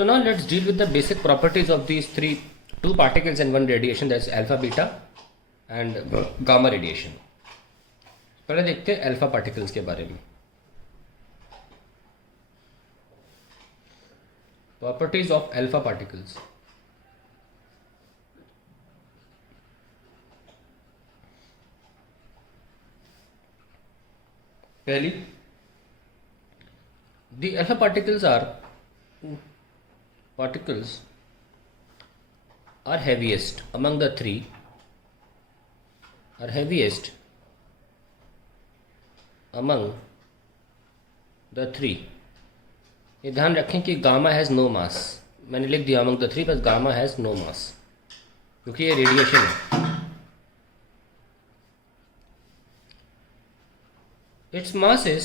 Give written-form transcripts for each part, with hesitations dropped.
So now let's deal with the basic properties of these two particles and one radiation, that's alpha, beta and gamma radiation. पहले देखते हैं alpha particles के बारे में. Properties of alpha particles. पहली, the alpha particles are heaviest among the three, are heaviest among the three. ये ध्यान रखें कि गामा हैज़ नो मास. मैंने लिख दिया अमंग द थ्री, बस गामा हैज़ नो मास क्योंकि ये रेडिएशन है. Its mass is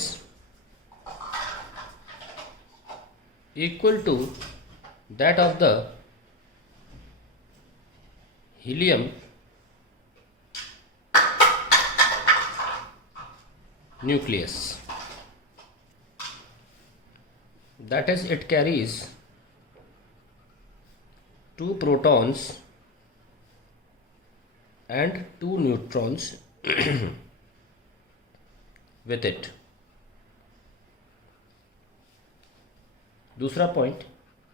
equal to that of the helium nucleus. That is, it carries 2 protons and 2 neutrons with it. दूसरा point,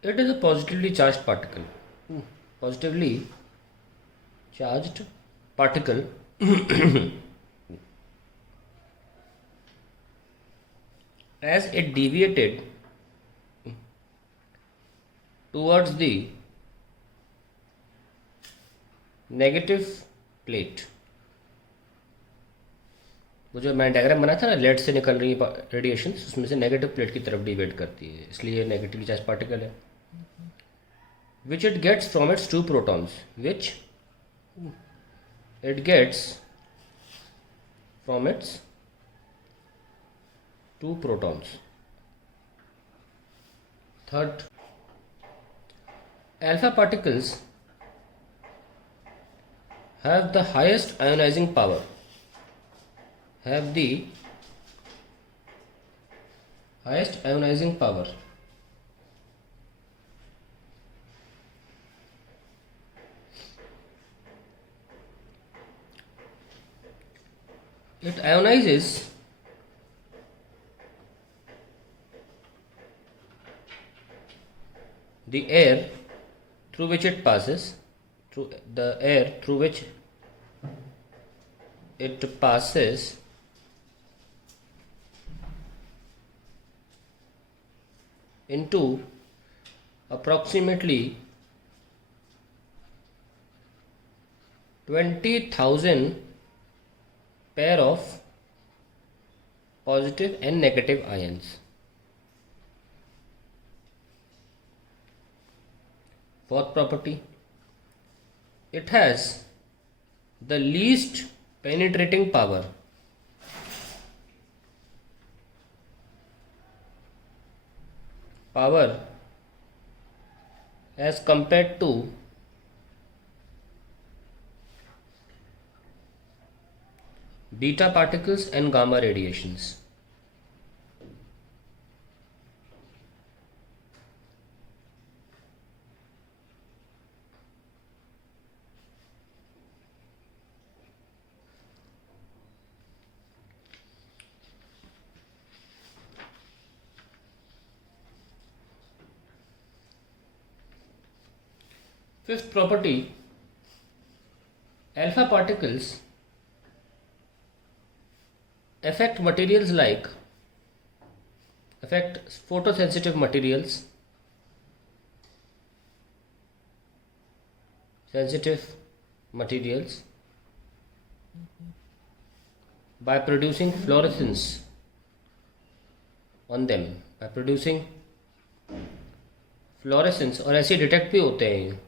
it is a positively charged particle. Positively charged particle as it deviated towards the negative plate. वो जो मैं diagram बनाया था ना, lead से निकल रही रेडिएशन, उसमें से नेगेटिव प्लेट की तरफ डिवेट करती है, इसलिए नेगेटिवली चार्ज पार्टिकल है. Which it gets from its 2 protons, which it gets from its 2 protons. Third, alpha particles have the highest ionizing power, have the highest ionizing power. It ionizes the air through which it passes, through the air through which it passes into approximately 20,000 pair of positive and negative ions. Fourth property, it has the least penetrating power. As compared to beta particles and gamma radiations. Fifth property, alpha particles affect photosensitive materials, by producing fluorescence on them, और ऐसे detect भी होते हैं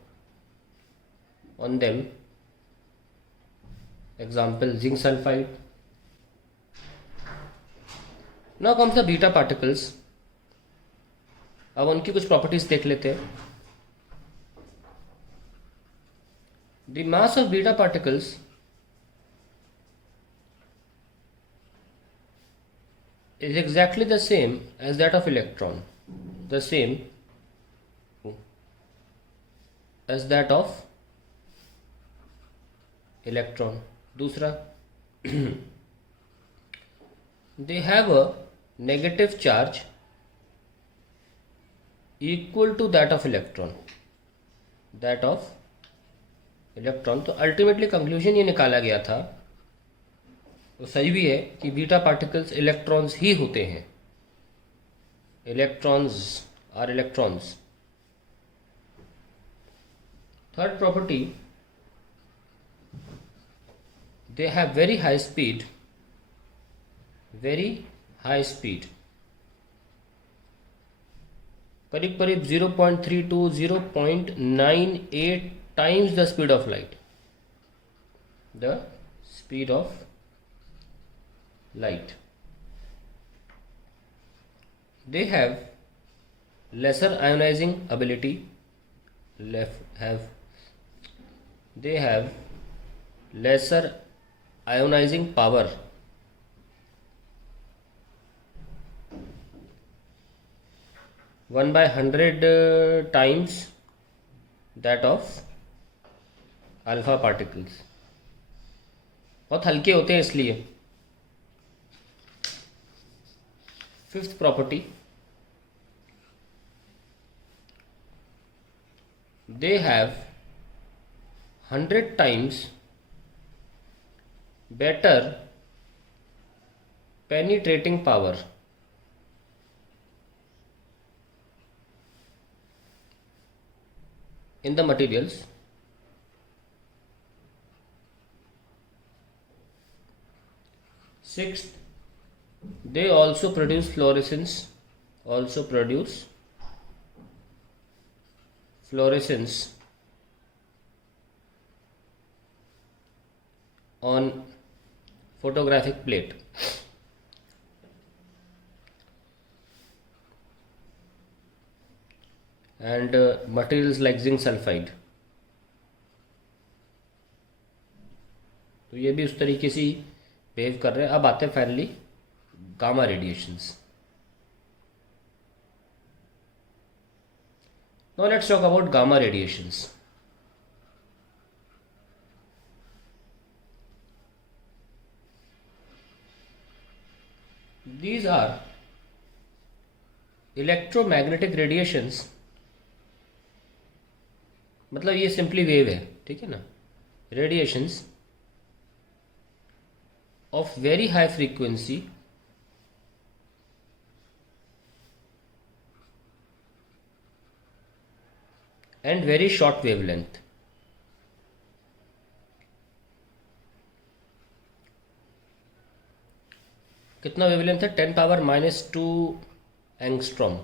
on them. Example, zinc sulfide. Now comes the beta particles. अब उनकी कुछ properties देख लेते हैं. The mass of beta particles is exactly the same as that of electron. The same as that of electron. दूसरा, they have a negative charge equal to that of electron. तो ultimately conclusion ये निकाला गया था, तो सही भी है, कि बीटा पार्टिकल्स इलेक्ट्रॉन्स ही होते हैं. Electrons are electrons. Third property, they have very high speed, करीब 0.3 to 0.98 times the speed of light. They have lesser ionizing ability. They have lesser ionizing power. One by 100 times that of alpha particles. बहुत हल्के होते हैं इसलिए. Fifth property, they have 100 times better penetrating power. In the materials. Sixth, they also produce fluorescence. On photographic plate. And materials like zinc sulfide. तो ये भी उस तरीके से बेव कर रहे हैं. अब आते हैं finally gamma radiations. Now let's talk about gamma radiations. These are electromagnetic radiations. मतलब ये सिंपली वेव है, ठीक है ना. Radiations of very high frequency and very short wavelength. कितना वेवलेंथ है? 10⁻⁻² एंगस्ट्रॉम.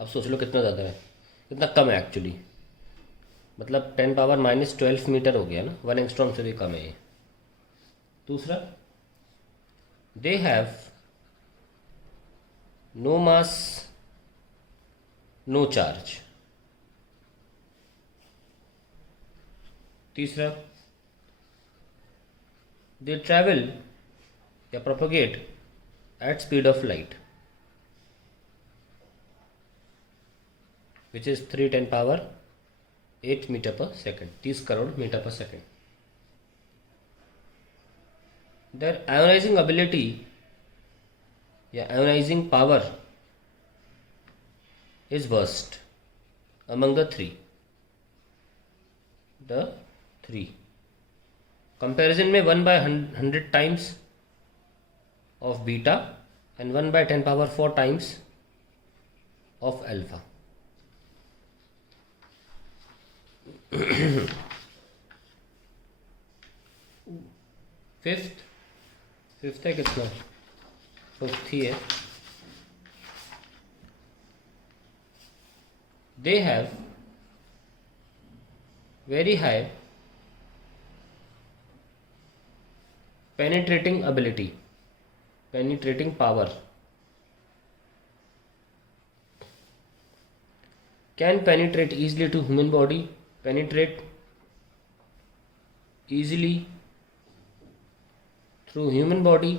अब सोच लो कितना ज़्यादा है, कितना कम है एक्चुअली. मतलब 10⁻12 मीटर हो गया ना. 1 एंगस्ट्रॉम से भी कम है ये. दूसरा, they have no mass no charge. तीसरा, दे ट्रैवल या propagate at speed of light, which is 3×10⁸ meter per second. 30 crore meter per second. Their ionizing ability या ionizing power is worst among the three. Comparison में 1/100 times of beta and 1/10⁴ times of alpha. Fifth है कितना? Fifth ही है. They have very high penetrating ability, penetrating power. Can penetrate easily to human body, penetrate easily through human body,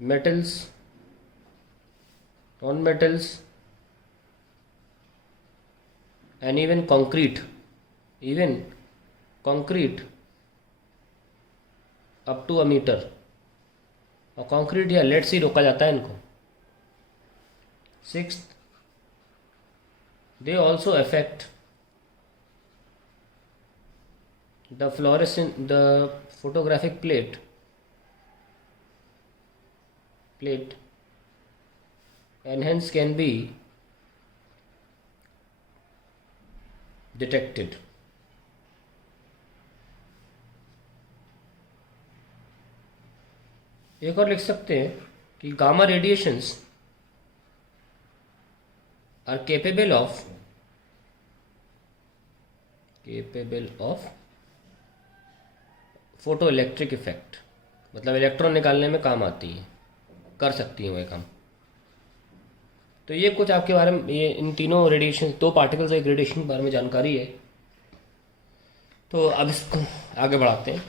metals, non-metals, and even concrete up to a metre, और concrete या lead से ही रोका जाता है इनको। Sixth, they also affect the photographic plate and hence can be detected। एक और लिख सकते हैं कि gamma radiations are capable of photo electric effect, मतलब इलेक्ट्रॉन निकालने में काम आती है, कर सकती है वह काम। तो ये कुछ आपके बारे में, ये इन तीनों रेडिएशन, दो पार्टिकल्स एक रेडिएशन के बारे में जानकारी है। तो अब इसको आगे बढ़ाते हैं।